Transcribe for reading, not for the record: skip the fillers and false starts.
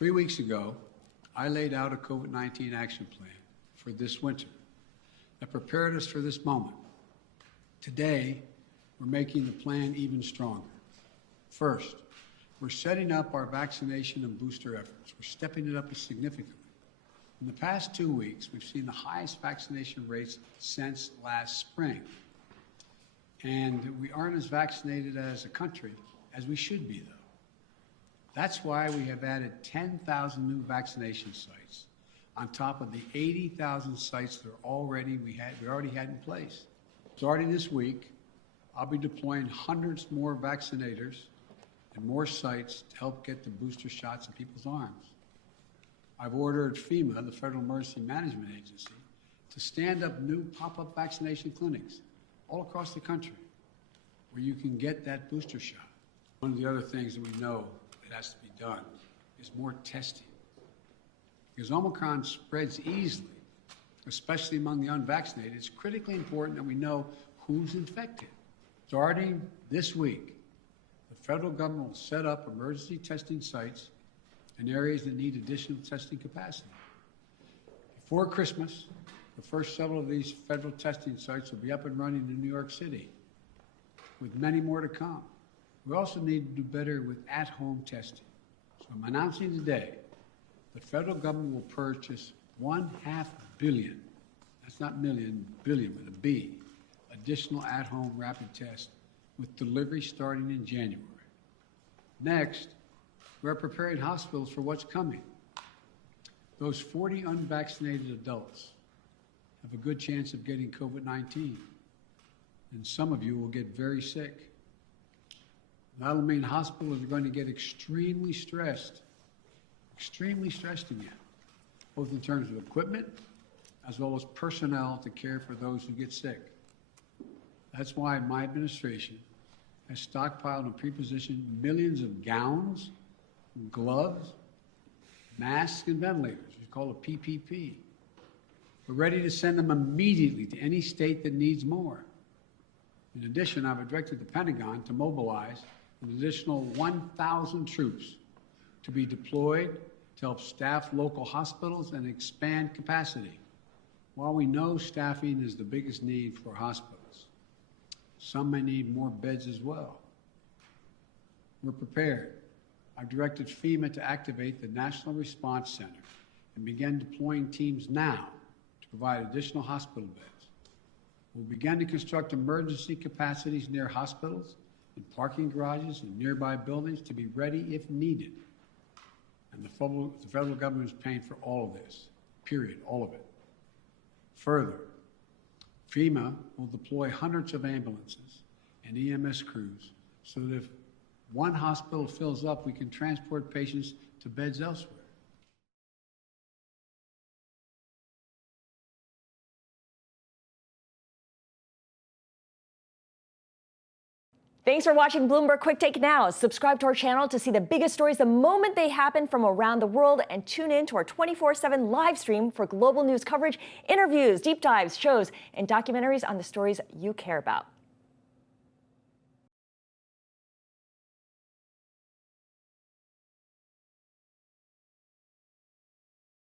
3 weeks ago, I laid out a COVID-19 action plan for this winter that prepared us for this moment. Today, we're making the plan even stronger. First, we're setting up our vaccination and booster efforts. We're stepping it up significantly. In the past 2 weeks, we've seen the highest vaccination rates since last spring. And we aren't as vaccinated as a country as we should be, though. That's why we have added 10,000 new vaccination sites on top of the 80,000 sites that we already had in place. Starting this week, I'll be deploying hundreds more vaccinators and more sites to help get the booster shots in people's arms. I've ordered FEMA, the Federal Emergency Management Agency, to stand up new pop-up vaccination clinics all across the country where you can get that booster shot. One of the other things that we know that has to be done is more testing. Because Omicron spreads easily, especially among the unvaccinated, it's critically important that we know who's infected. Starting this week, the federal government will set up emergency testing sites in areas that need additional testing capacity. Before Christmas, the first several of these federal testing sites will be up and running in New York City, with many more to come. We also need to do better with at-home testing. So I'm announcing today the federal government will purchase 1/2 billion, that's not million, billion with a B, additional at-home rapid tests with delivery starting in January. Next, we're preparing hospitals for what's coming. Those 40 unvaccinated adults have a good chance of getting COVID-19, and some of you will get very sick. That'll mean hospitals are going to get extremely stressed again, both in terms of equipment as well as personnel to care for those who get sick. That's why my administration has stockpiled and pre-positioned millions of gowns, gloves, masks, and ventilators. We call it PPP. We're ready to send them immediately to any state that needs more. In addition, I've directed the Pentagon to mobilize an additional 1,000 troops to be deployed to help staff local hospitals and expand capacity. While we know staffing is the biggest need for hospitals, some may need more beds as well. We're prepared. I've directed FEMA to activate the National Response Center and begin deploying teams now to provide additional hospital beds. We'll begin to construct emergency capacities near hospitals and parking garages and nearby buildings to be ready if needed. And the federal government is paying for all of this, period, all of it. Further, FEMA will deploy hundreds of ambulances and EMS crews so that if one hospital fills up, we can transport patients to beds elsewhere. Thanks for watching Bloomberg Quick Take Now. Subscribe to our channel to see the biggest stories the moment they happen from around the world, and tune in to our 24/7 live stream for global news coverage, interviews, deep dives, shows, and documentaries on the stories you care about.